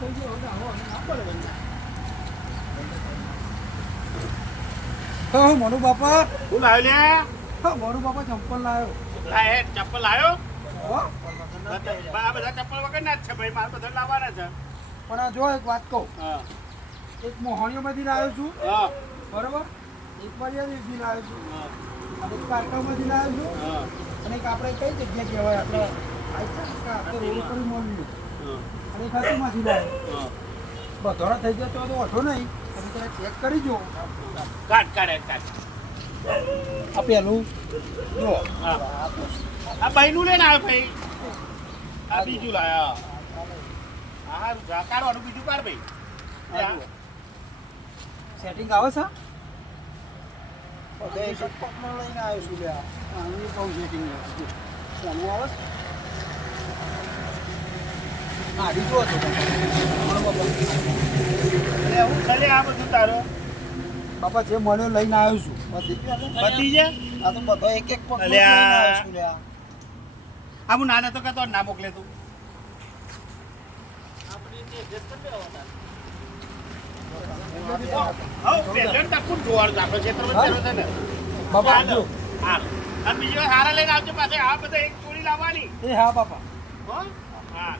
થઈ ગયો હવે ના પડે બંને. હા મનુ બાપા. હું લાવ્યો લે? હા મનુ બાપા ચંપલ લાવ્યો. લાય ચપ્પલ લાવ્યો? હા આ બધા ચપ્પલ વગર ના જ છે ભાઈ, મારે બધા લાવવાના છે. પણ આ જો એક વાત કહું, હા એક મોહણીઓમાંથી લાવ્યો છું હા બરોબર, એક મર્યાદાથી લાવ્યો છું, હા અને એક કાંટામાંથી લાવ્યો છું, હા અને એક આપણે કઈ જગ્યા કહેવાય આપણે રોડ ઉપર મળ્યું, હા અને એક હાથીમાંથી લાવ્યો. હા. બધોળા થઈ ગયો તો ઓછો નહીં, તમે જરા ચેક કરી જો. કાઢ આ પહેલું જો, હા આ ભાઈનું લે ને આ ભાઈ, આ બીજું લાયા. હા કાઢવાનું બીજું કાઢ ભાઈ. સેટિંગ આવે છે? બધા એક જ પગમાં લઈને આવ્યો છું લ્યા. આનું બહુ સેટિંગ કોનું આવે છે? આડી જો હતો હું ચાલે આ બધું તારો બાપા જે મળ્યો લઈને આવ્યો છું. પતી છે. આ તો બધો એક એક પગ લઈને અલ્યા. આવ્યો છું લ્યા. આ હું નાના તો કહેતો ના મોકલે તું. બાપા આપજો. બીજી વાર હારા લઈને આવજો પાછા. આ બધા એક ચોરી લાવવાની. એ હા બાપા. હો? હા